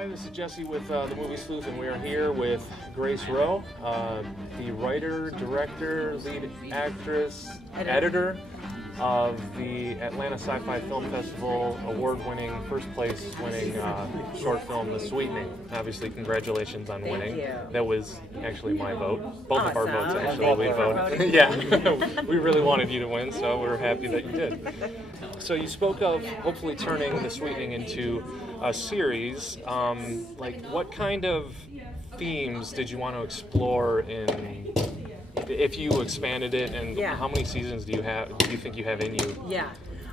Hi, this is Jesse with the Movie Sleuth, and we are here with Grace Rowe, the writer, director, lead actress, editor of the Atlanta Sci-Fi Film Festival, award-winning, first-place-winning short film, The Sweetening. Obviously, congratulations on winning. Thank you. That was actually my vote. Both of our votes, actually. Thank We you for voted. voting. Yeah, we really wanted you to win, so we're happy that you did. So you spoke of hopefully turning The Sweetening into a series. Like, what kind of themes did you want to explore in? If you expanded it, and how many seasons do you think you have in you? Yeah,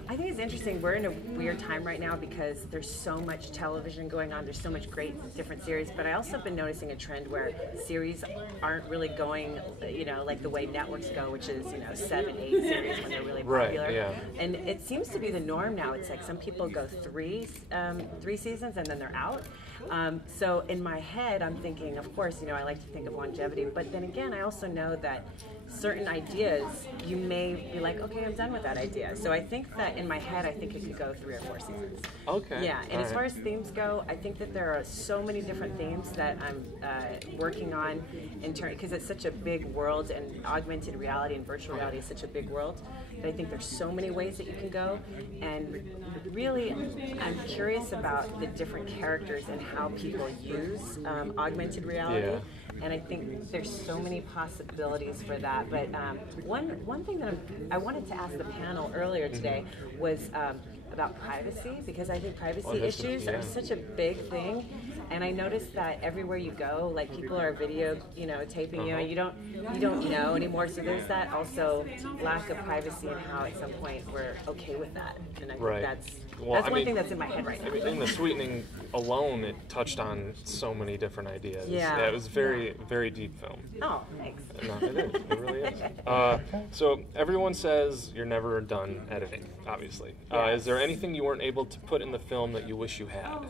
I think it's interesting. We're in a weird time right now because there's so much television going on. There's so much great different series, but I also have been noticing a trend where series aren't really going, like the way networks go, which is 7, 8 series when they're really popular. Right, yeah. And it seems to be the norm now. It's like some people go three seasons and then they're out. So in my head, I'm thinking, of course, I like to think of longevity, but then again, I also know that certain ideas, you may be like, okay, I'm done with that idea. So I think that in my head, I think it could go 3 or 4 seasons. Okay. Yeah, and as far as themes go, I think that there are so many different themes that I'm working on in turn, because it's such a big world, and augmented reality and virtual reality is such a big world, that I think there's so many ways that you can go. And really, I'm curious about the different characters and how people use augmented reality. Yeah. And I think there's so many possibilities for that. But one thing that I wanted to ask the panel earlier today was about privacy, because I think privacy issues are such a big thing. And I noticed that everywhere you go, like people are video, taping you, and you don't know anymore. So there's that also lack of privacy and how at some point we're okay with that. And I think that's one thing that's in my head right now. In The Sweetening alone, it touched on so many different ideas. Yeah. It was very, very deep film. Oh, thanks. No, it is. It really is. So everyone says you're never done editing, obviously. Is there anything you weren't able to put in the film that you wish you had?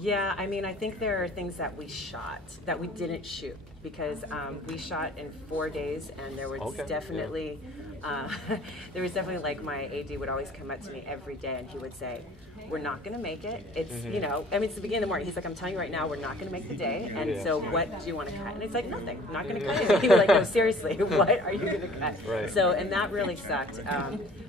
Yeah, I mean, I think there are things that we shot that we didn't shoot, because we shot in 4 days, and there was definitely, like my AD would always come up to me every day, and he would say, we're not going to make it. It's, I mean, it's the beginning of the morning. He's like, I'm telling you right now, we're not going to make the day. And so what do you want to cut? And it's like, nothing. I'm not going to cut it. He was like, no, seriously, what are you going to cut? Right. So, and that really sucked.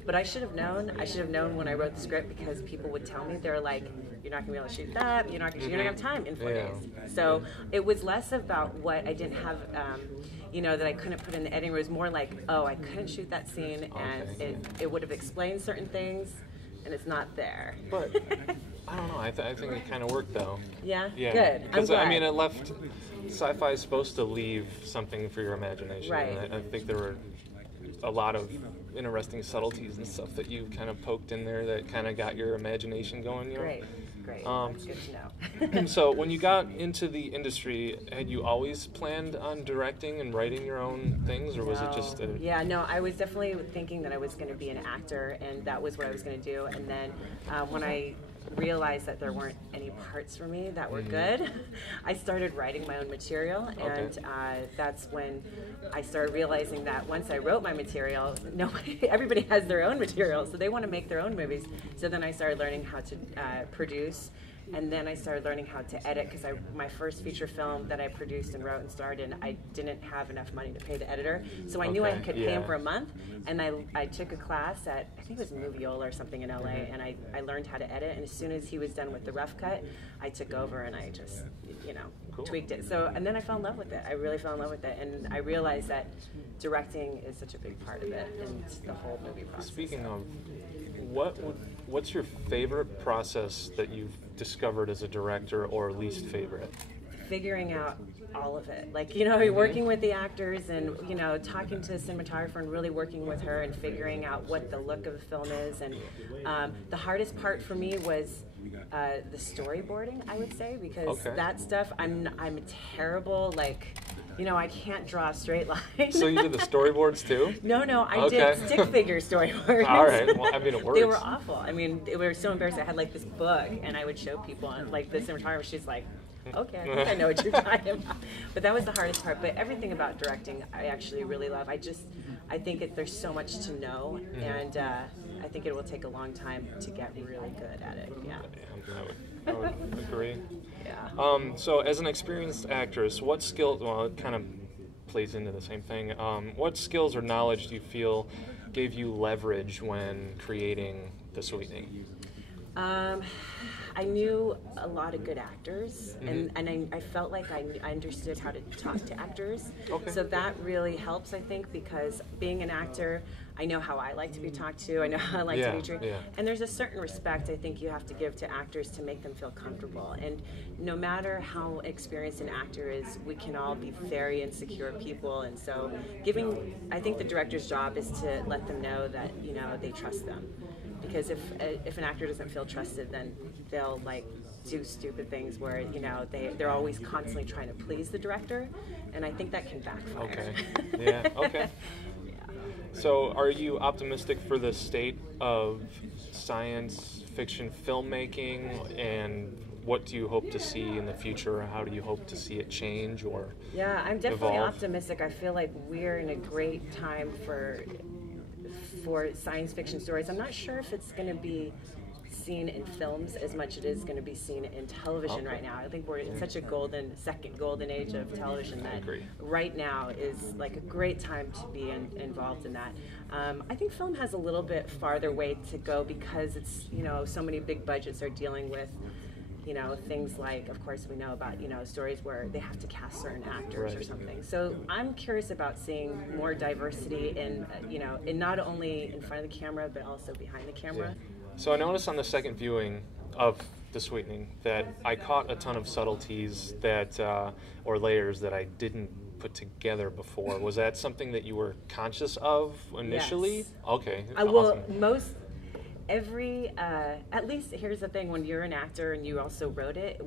But I should have known. I should have known when I wrote the script, because people would tell me, they're like, you're not going to be able to shoot that. You're not going to have time in 4 days. So it was less about what I didn't have, that I couldn't put in the editing. It was more like, oh, I couldn't shoot that scene, and it would have explained certain things, and it's not there. But I don't know. I think it kind of worked though. Yeah. Yeah. Good. Because I mean, it left. Sci-fi is supposed to leave something for your imagination. Right. And I think there were a lot of interesting subtleties and stuff that you kind of poked in there that kind of got your imagination going. Great. That's good to know. So when you got into the industry, had you always planned on directing and writing your own things, or was it just a... Yeah, no, I was definitely thinking that I was going to be an actor, and that was what I was going to do. And then when I realized that there weren't any parts for me that were good, I started writing my own material, and that's when I started realizing that once I wrote my material, everybody has their own material, so they want to make their own movies. So then I started learning how to produce, and then I started learning how to edit, because my first feature film that I produced and wrote and starred in, I didn't have enough money to pay the editor, so I knew I could pay him for a month, and I took a class at, I think it was Moviola or something in LA, and I learned how to edit, and as soon as he was done with the rough cut, I took over and I just, tweaked it. So, and then I fell in love with it. I really fell in love with it, and I realized that directing is such a big part of it and the whole movie process. Speaking of, what's your favorite process that you've discovered as a director, or least favorite? Figuring out all of it, like working with the actors, and talking to the cinematographer and really working with her and figuring out what the look of the film is. And the hardest part for me was the storyboarding, I would say, because that stuff I'm terrible, I can't draw a straight line. So you did the storyboards too? No, I did stick figure storyboards. All right, well, I mean, it works. They were awful. I mean, they were so embarrassing. I had this book, and I would show people, and the cinematographer, she's like, okay, I think I know what you're talking about. But that was the hardest part. But everything about directing, I actually really love. I think there's so much to know, and I think it will take a long time to get really good at it. Yeah. I would agree. Yeah. So as an experienced actress, what skills, well, it kind of plays into the same thing. What skills or knowledge do you feel gave you leverage when creating The Sweetening? I knew a lot of good actors, and I felt like I understood how to talk to actors. Okay. So that really helps, I think, because being an actor, I know how I like to be talked to, I know how I like to be treated. Yeah. And there's a certain respect I think you have to give to actors to make them feel comfortable. And no matter how experienced an actor is, we can all be very insecure people. And so I think the director's job is to let them know that, you know, they trust them. Because if an actor doesn't feel trusted, then they'll like do stupid things where, you know, they're always constantly trying to please the director, and I think that can backfire. Okay. Yeah. Okay. Yeah. So, are you optimistic for the state of science fiction filmmaking, and what do you hope to see in the future? How do you hope to see it change or Yeah, I'm definitely evolve? optimistic. I feel like we're in a great time for science fiction stories. I'm not sure if it's going to be seen in films as much as it is going to be seen in television right now. I think we're in such a second golden age of television that right now is like a great time to be involved in that. I think film has a little bit farther way to go because it's, you know, so many big budgets are dealing with, you know, things like, of course we know about, you know, stories where they have to cast certain actors or something. So I'm curious about seeing more diversity in, you know, in not only in front of the camera, but also behind the camera. Yeah. So I noticed on the second viewing of The Sweetening that I caught a ton of subtleties that, or layers that I didn't put together before. Was that something that you were conscious of initially? Yes. Okay. Well, awesome. at least here's the thing, when you're an actor and you also wrote it,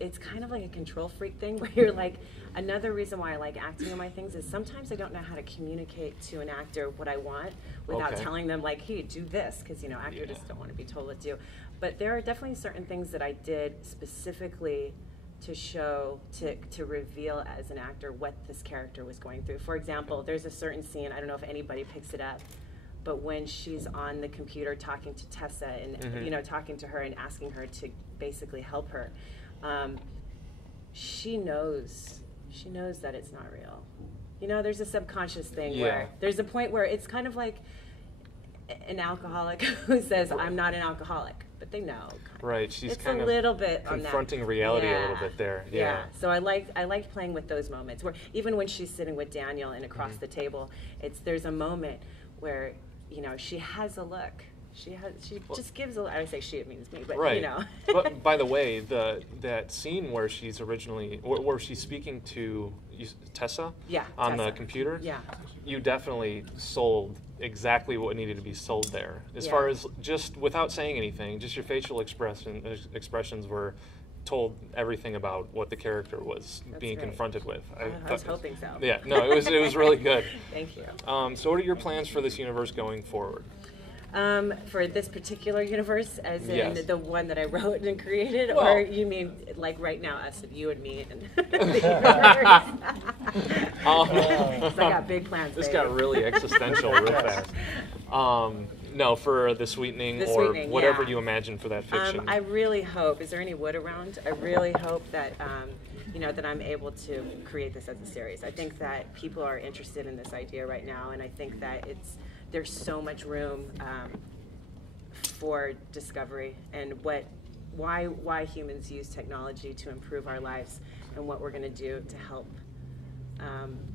it's kind of like a control freak thing where you're like, another reason why I like acting in my things is sometimes I don't know how to communicate to an actor what I want without telling them like, hey, do this, because, you know, actors just don't want to be told what to do. But there are definitely certain things that I did specifically to show, to reveal as an actor what this character was going through. For example, there's a certain scene, I don't know if anybody picks it up, but when she's on the computer talking to Tessa and you know, talking to her and asking her to basically help her, she knows that it's not real. You know, there's a subconscious thing where there's a point where it's kind of like an alcoholic who says, I'm not an alcoholic, but they know. Right, she's it's kind a of little bit confronting reality a little bit there. Yeah. So I liked playing with those moments where even when she's sitting with Daniel and across the table, there's a moment where, you know, she has a look. She just gives a. I say she, it means me, but you know. But by the way, that scene where she's where she's speaking to Tessa on the computer, you definitely sold exactly what needed to be sold there. As far as just without saying anything, just your facial expressions were told everything about what the character was being confronted with. I was hoping so. Yeah, no, it was really good. Thank you. So what are your plans for this universe going forward? For this particular universe, as in the one that I wrote and created, or you mean like right now, us, you and me, and the universe? 'Cause I got big plans. This got really existential real fast. No, for The Sweetening or whatever you imagine for that fiction. I really hope. Is there any wood around? I really hope that you know, that I'm able to create this as a series. I think that people are interested in this idea right now, and I think that there's so much room for discovery and why humans use technology to improve our lives and what we're going to do to help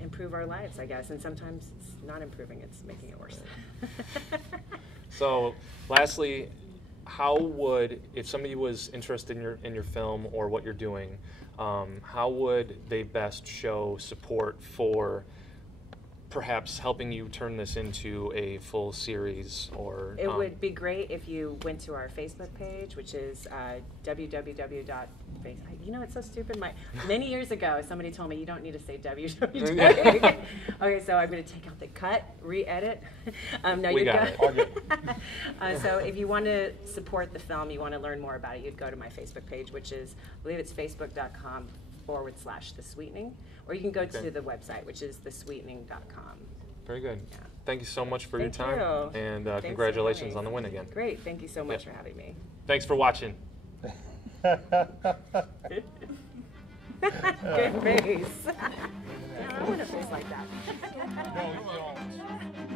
improve our lives, I guess. And sometimes it's not improving, it's making it worse. So, lastly, how would, if somebody was interested in your film or what you're doing, how would they best show support for perhaps helping you turn this into a full series? Or it would be great if you went to our Facebook page, which is you know, it's so stupid. Many years ago, somebody told me you don't need to say www. Okay, so I'm going to take out the cut, re-edit. No, we got it. So if you want to support the film, you want to learn more about it, you'd go to my Facebook page, which is, I believe it's facebook.com/The Sweetening, or you can go to the website, which is thesweetening.com. Very good. Yeah. thank you so much for your Thank time. you. And Thanks for congratulations having on me. the win again. Great. Thank you so much for having me. Thanks for watching. Good face. Yeah, I want a face like that. No, you don't.